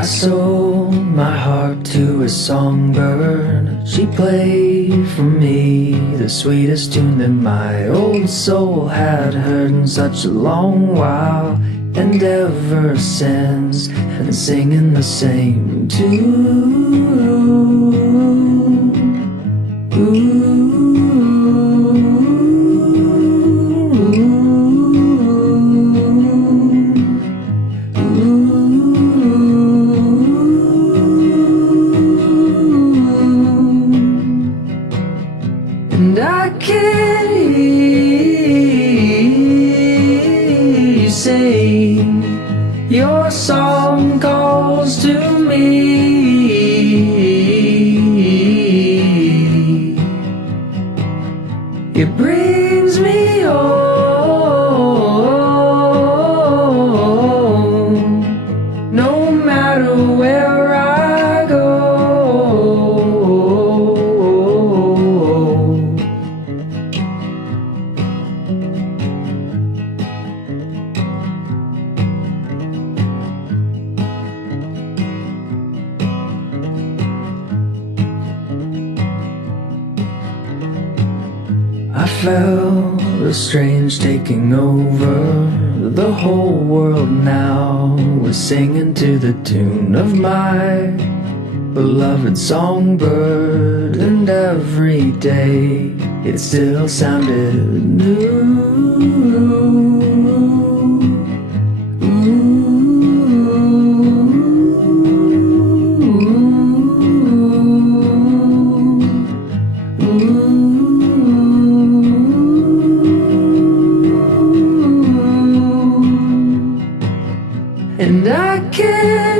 I sold my heart to a songbird. She played for me the sweetest tune that my old soul had heard in such a long while. And ever since, been singing the same tune. And I can't hear you sing. Your song calls to me. It brings me home, no matter where I go. I felt a strange taking over. The whole world now was singing to the tune of my beloved songbird. And every day it still sounded new. And I can't